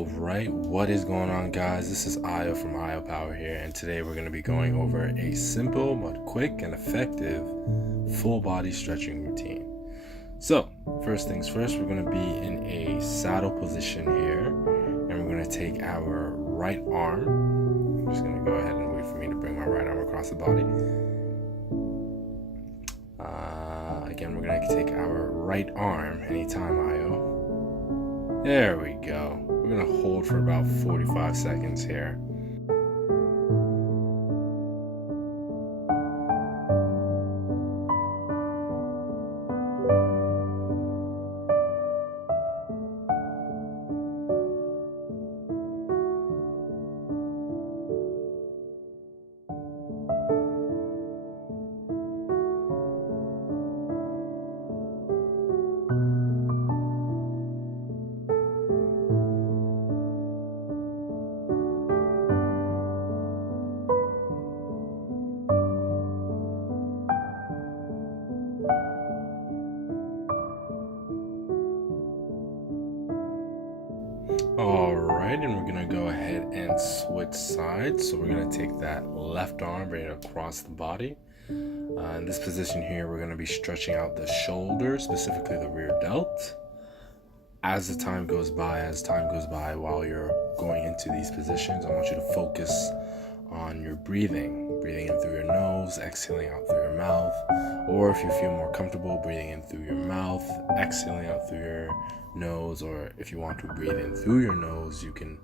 All right, what is going on, guys? This is Ayo from AyoPower here, and today we're going to be going over a simple but quick and effective full body stretching routine. So, first things first, we're going to be in a saddle position here, and we're going to take our right arm. I'm just going to go ahead and wait for me to bring my right arm across the body. Again, we're going to take our right arm anytime, Ayo. There we go. We're going to hold for about 45 seconds here. Alright, and we're going to go ahead and switch sides. So we're going to take that left arm, bring it across the body. In this position here, we're going to be stretching out the shoulder, specifically the rear delt. As time goes by, while you're going into these positions, I want you to focus on your breathing in through your nose, exhaling out through your mouth, or if you feel more comfortable, breathing in through your mouth, exhaling out through your nose, or if you want to breathe in through your nose, you can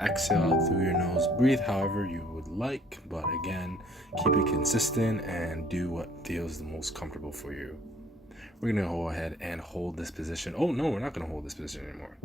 exhale out through your nose. Breathe however you would like, but again, keep it consistent and do what feels the most comfortable for you. We're going to go ahead and hold this position. Oh no, we're not going to hold this position anymore.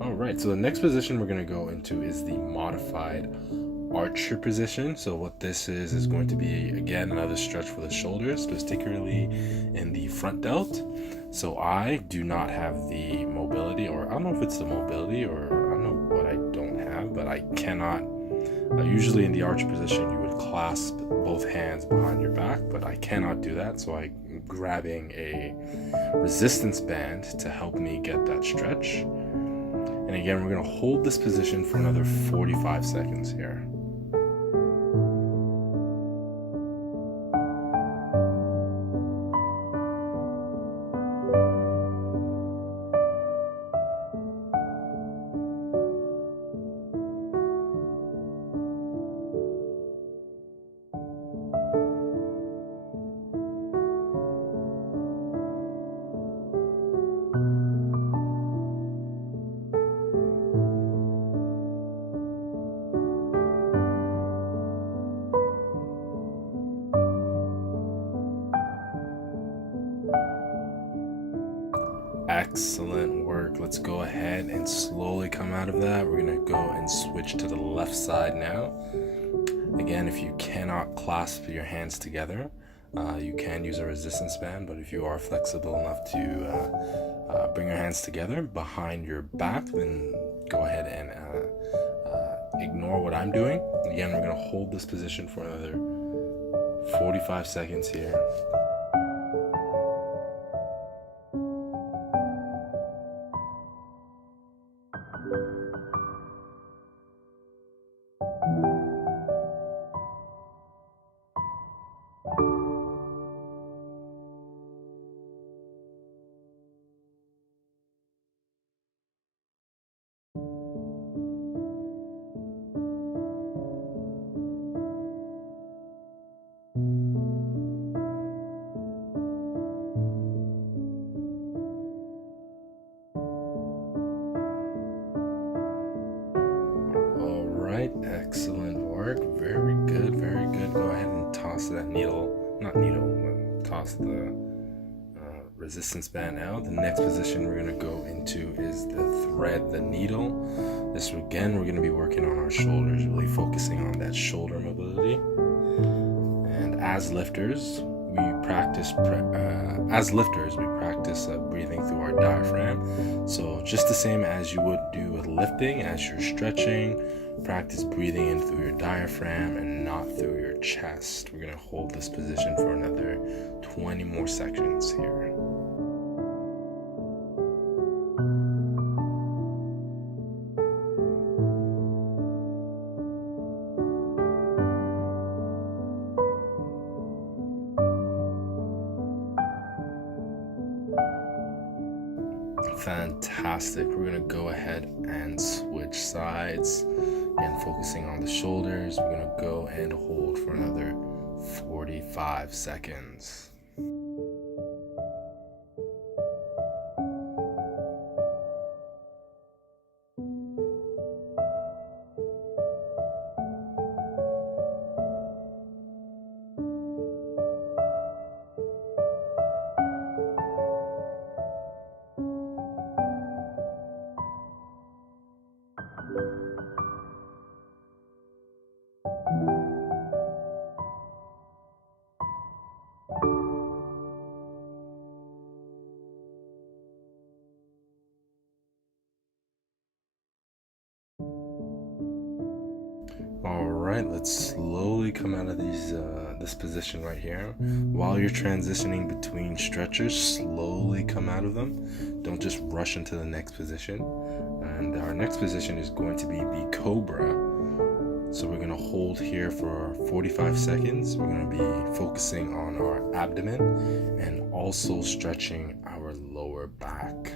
All right, so the next position we're going to go into is the modified archer position. So what this is going to be, again, another stretch for the shoulders, particularly in the front delt. So I do not have the mobility, or I don't know if it's the mobility, or I don't know what I don't have, but I cannot. Usually in the archer position, you would clasp both hands behind your back, but I cannot do that. So I'm grabbing a resistance band to help me get that stretch. And again, we're going to hold this position for another 45 seconds here. Excellent work. Let's go ahead and slowly come out of that. We're going to go and switch to the left side now. Again, if you cannot clasp your hands together, you can use a resistance band, but if you are flexible enough to bring your hands together behind your back, then go ahead and ignore what I'm doing. Again, we're going to hold this position for another 45 seconds here. Excellent work. Very good, very good. Go ahead and toss that toss the resistance band out. The next position we're going to go into is the thread the needle. This again, we're going to be working on our shoulders, really focusing on that shoulder mobility. And as lifters, we practice breathing through our diaphragm. So just the same as you would do with lifting, as you're stretching, practice breathing in through your diaphragm and not through your chest. We're going to hold this position for another 20 more seconds here. Fantastic. We're gonna go ahead and switch sides. Again, focusing on the shoulders. We're gonna go and hold for another 45 seconds. All right, let's slowly come out of this position right here. While you're transitioning between stretchers, slowly come out of them. Don't just rush into the next position. And our next position is going to be the Cobra. So we're going to hold here for 45 seconds. We're going to be focusing on our abdomen and also stretching our lower back.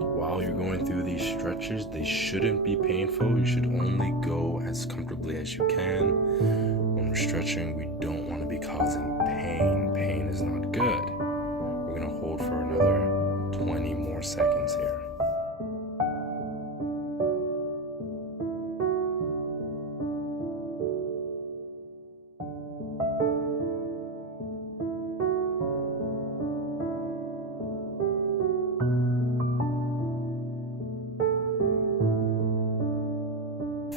While you're going through these stretches, they shouldn't be painful. You should only go as comfortably as you can. When we're stretching, we don't want to be causing pain. Pain is not good. We're going to hold for another 20 more seconds here.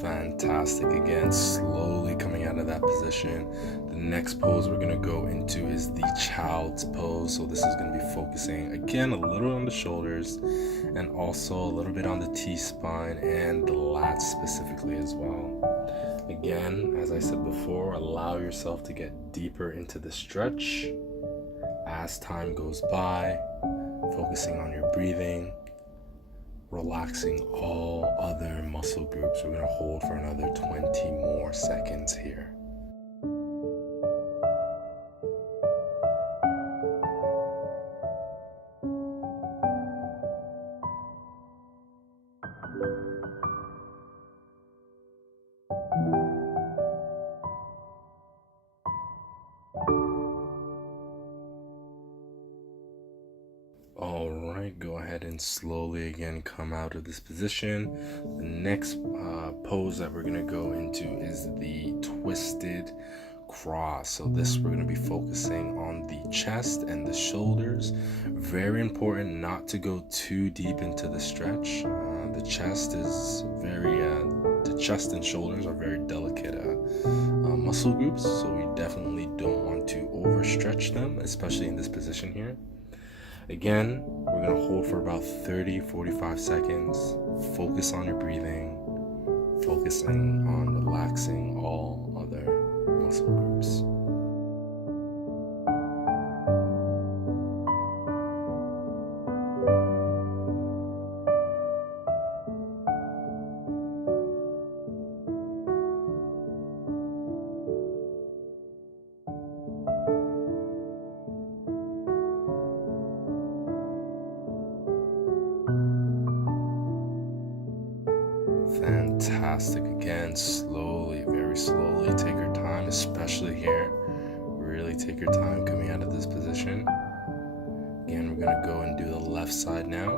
Fantastic. Again, slowly coming out of that position. The next pose we're going to go into is the child's pose. So this is going to be focusing again a little on the shoulders and also a little bit on the T-spine and the lats specifically as well. Again, as I said before, allow yourself to get deeper into the stretch as time goes by, focusing on your breathing, relaxing all other muscle groups. We're going to hold for another 20 more seconds here. Alright, go ahead and slowly again come out of this position. The next pose that we're going to go into is the twisted cross. So this we're going to be focusing on the chest and the shoulders. Very important not to go too deep into the stretch. The chest and shoulders are very delicate muscle groups, so we definitely don't want to overstretch them, especially in this position here. Again, we're going to hold for about 30-45 seconds. Focus on your breathing, focusing on relaxing all other muscle groups. Fantastic. Again, slowly, very slowly, take your time, especially here. Really take your time coming out of this position. Again, we're going to go and do the left side now.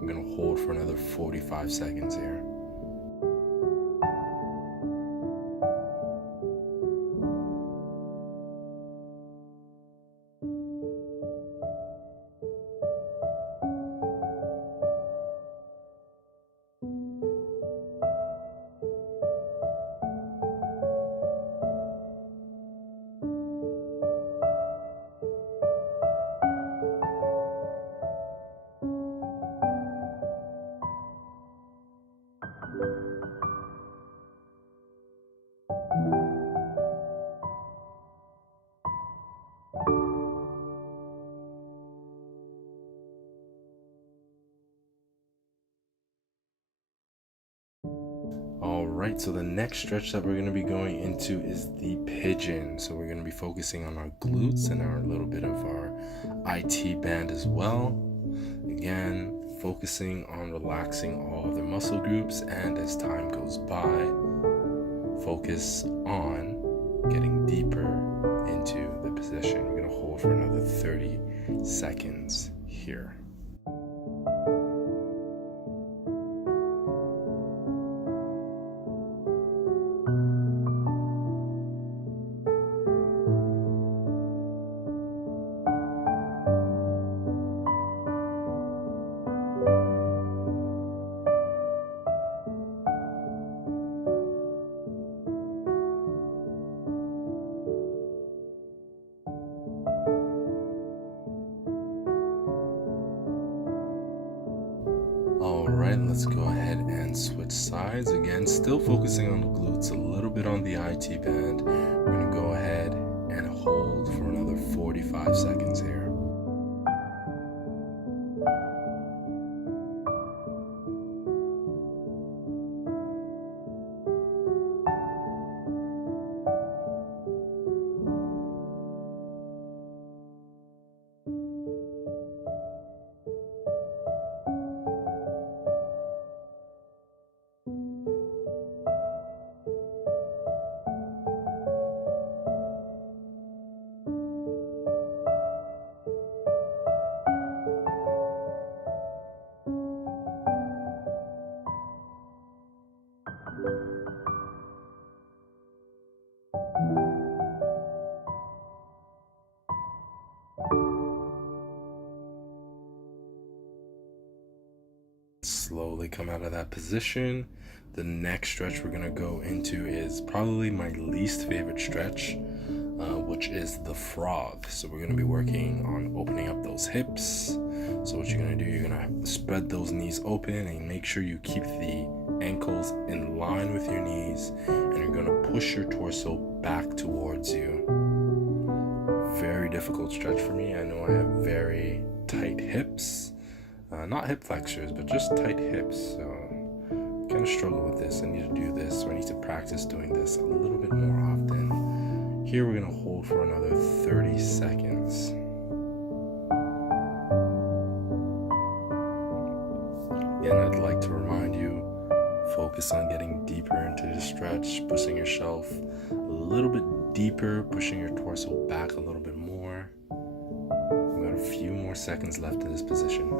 I'm going to hold for another 45 seconds here. All right, so the next stretch that we're going to be going into is the pigeon. So we're going to be focusing on our glutes and our little bit of our IT band as well. Again, focusing on relaxing all other muscle groups, and as time goes by, focus on getting deeper into the position. We're going to hold for another 30 seconds here. Alright, let's go ahead and switch sides. Again, still focusing on the glutes, a little bit on the IT band. We're going to go ahead and hold for another 45 seconds here. Slowly come out of that position. The next stretch we're going to go into is probably my least favorite stretch, which is the frog. So we're going to be working on opening up those hips. So what you're going to do, you're going to spread those knees open and make sure you keep the ankles in line with your knees, and you're going to push your torso back towards you. Very difficult stretch for me. I know I have very tight hips. Not hip flexors, but just tight hips. So kind of struggle with this. I need to do this, so I need to practice doing this a little bit more often. Here we're going to hold for another 30 seconds. Again, I'd like to remind you, focus on getting deeper into the stretch, pushing yourself a little bit deeper, pushing your torso back a little bit more. We've got a few more seconds left in this position.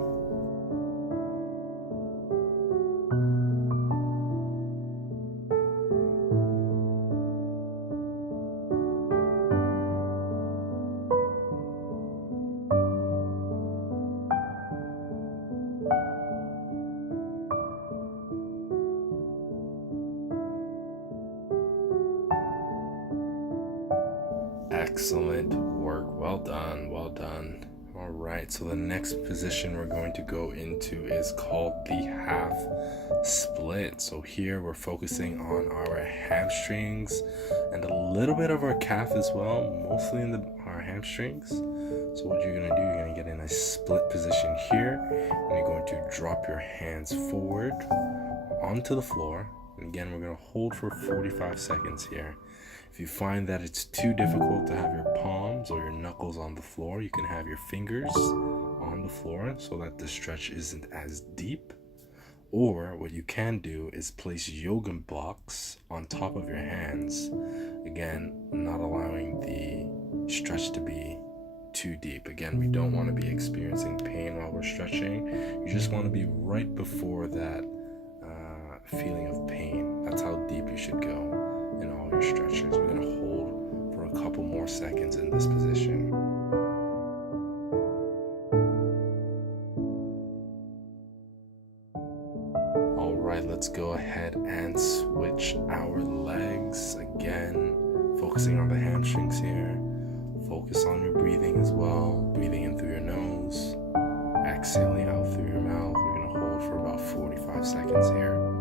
Excellent work. Well done. Well done. All right. So the next position we're going to go into is called the half split. So here we're focusing on our hamstrings and a little bit of our calf as well, mostly in our hamstrings. So what you're going to do, you're going to get in a split position here, and you're going to drop your hands forward onto the floor. And again, we're going to hold for 45 seconds here. If you find that it's too difficult to have your palms or your knuckles on the floor, you can have your fingers on the floor so that the stretch isn't as deep. Or what you can do is place yoga blocks on top of your hands. Again, not allowing the stretch to be too deep. Again, we don't want to be experiencing pain while we're stretching. You just want to be right before that feeling of pain. That's how deep you should go in all your stretches. We're going to hold for a couple more seconds in this position. All right, let's go ahead and switch our legs again, focusing on the hamstrings here. Focus on your breathing as well. Breathing in through your nose, exhaling out through your mouth. We're going to hold for about 45 seconds here.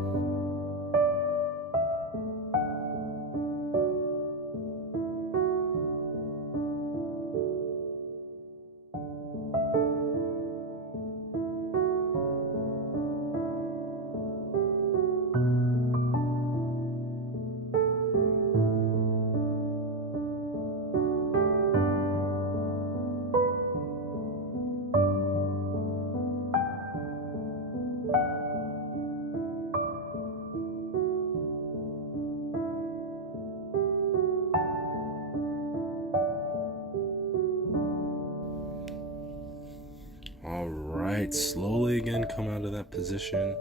right, slowly again come out of that position.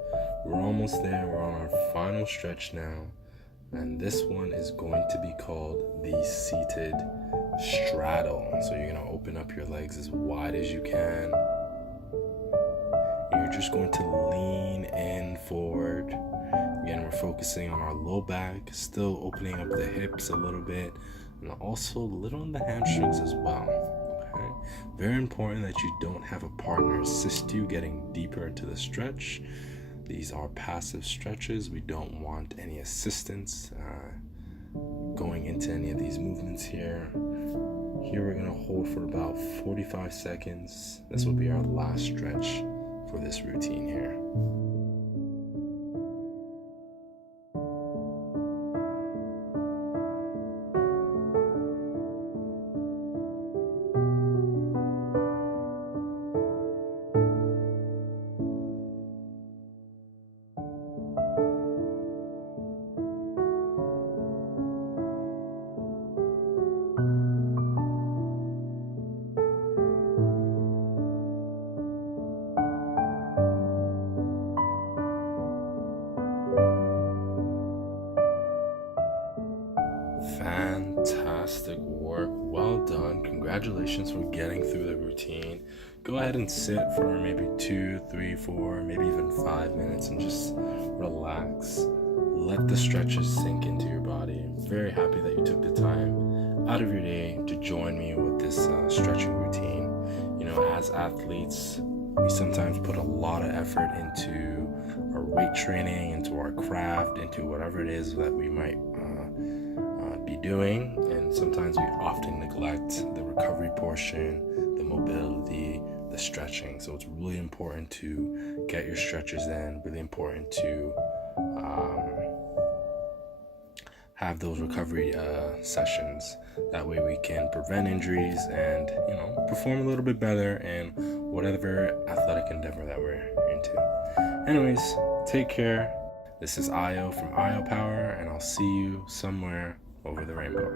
We're almost there. We're on our final stretch now. And this one is going to be called the seated straddle. So you're going to open up your legs as wide as you can. And you're just going to lean in forward. Again, we're focusing on our low back, still opening up the hips a little bit, and also a little on the hamstrings as well. Okay? Very important that you don't have a partner assist you getting deeper into the stretch. These are passive stretches. We don't want any assistance going into any of these movements here. Here we're going to hold for about 45 seconds. This will be our last stretch for this routine here. Fantastic work. Well done. Congratulations for getting through the routine. Go ahead and sit for maybe 2, 3, 4, maybe even 5 minutes and just relax. Let the stretches sink into your body. I'm very happy that you took the time out of your day to join me with this stretching routine. You know, as athletes, we sometimes put a lot of effort into our weight training, into our craft, into whatever it is that we might be doing, and sometimes we often neglect the recovery portion, the mobility, the stretching. So it's really important to get your stretches in, really important to have those recovery sessions. That way we can prevent injuries and, you know, perform a little bit better in whatever athletic endeavor that we're into. Anyways, take care. This is Ayo from AyoPower, and I'll see you somewhere over the rainbow.